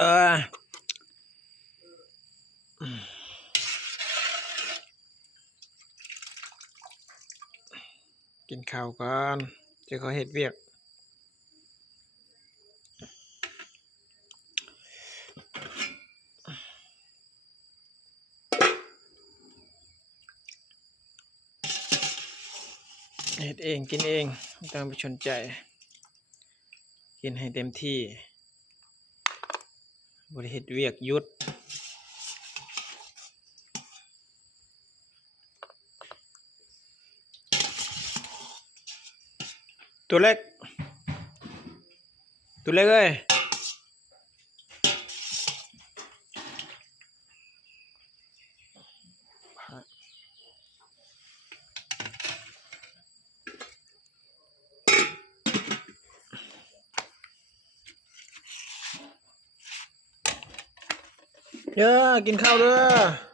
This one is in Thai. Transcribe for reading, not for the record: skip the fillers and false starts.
ออกินข้าวก่อนจะเขาเฮ็ดเวียกเฮ็ดเองกินเองไม่ต้องไปสนใจกินให้เต็มที่บ่ได้เฮ็ดเวียกหยุดตัวเล็กเอ้ยกินข้าวเด้อ